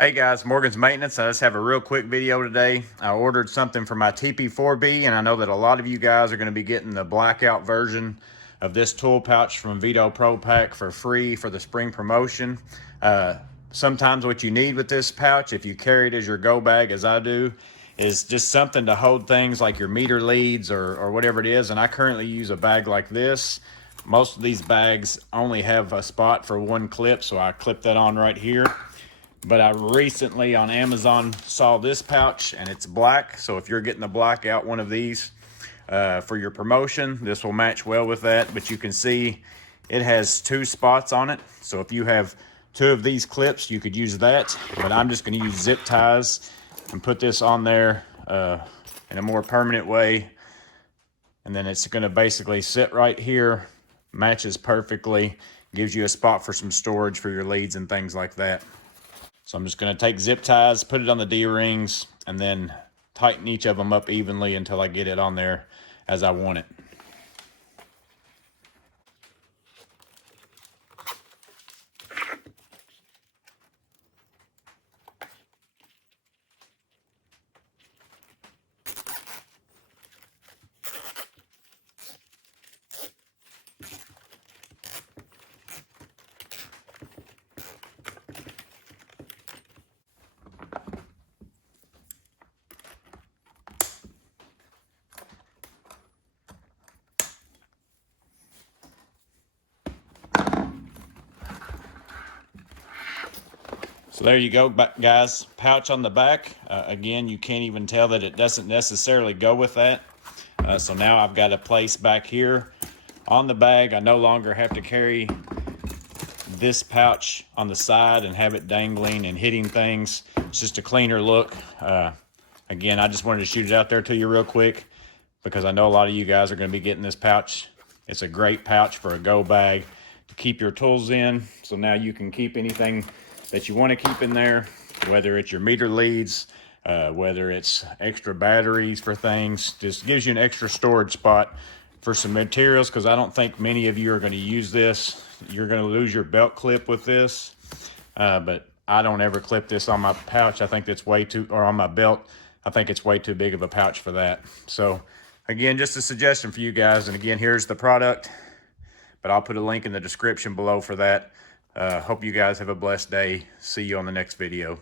Hey guys, Morgan's Maintenance. I just have a real quick video today. I ordered something for my TP4B, and I know that a lot of you guys are going to be getting the Blackout version of this tool pouch from Veto Pro Pack for free for the spring promotion. Sometimes what you need with this pouch, if you carry it as your go bag as I do, is just something to hold things like your meter leads or whatever it is. And I currently use a bag like this. Most of these bags only have a spot for one clip, so I clip that on right here. But I recently on Amazon saw this pouch, and it's black. So if you're getting the Blackout one of these for your promotion, this will match well with that. But you can see it has two spots on it. So if you have two of these clips, you could use that. But I'm just going to use zip ties and put this on there in a more permanent way. And then it's going to basically sit right here, matches perfectly, gives you a spot for some storage for your leads and things like that. So I'm just going to take zip ties, put it on the D-rings, and then tighten each of them up evenly until I get it on there as I want it. So there you go, guys. Pouch on the back. Again, you can't even tell that it doesn't necessarily go with that. So now I've got a place back here on the bag. I no longer have to carry this pouch on the side and have it dangling and hitting things. It's just a cleaner look. Again, I just wanted to shoot it out there to you real quick because I know a lot of you guys are going to be getting this pouch. It's a great pouch for a go bag to keep your tools in. So now you can keep anything that you want to keep in there, whether it's your meter leads, whether it's extra batteries for things. Just gives you an extra storage spot for some materials, because I don't think many of you are going to use this. You're going to lose your belt clip with this, but I don't ever clip this on my pouch. I think that's way too, or on my belt, I think it's way too big of a pouch for that. So again, just a suggestion for you guys. And again, here's the product, but I'll put a link in the description below for that. Hope you guys have a blessed day. See you on the next video.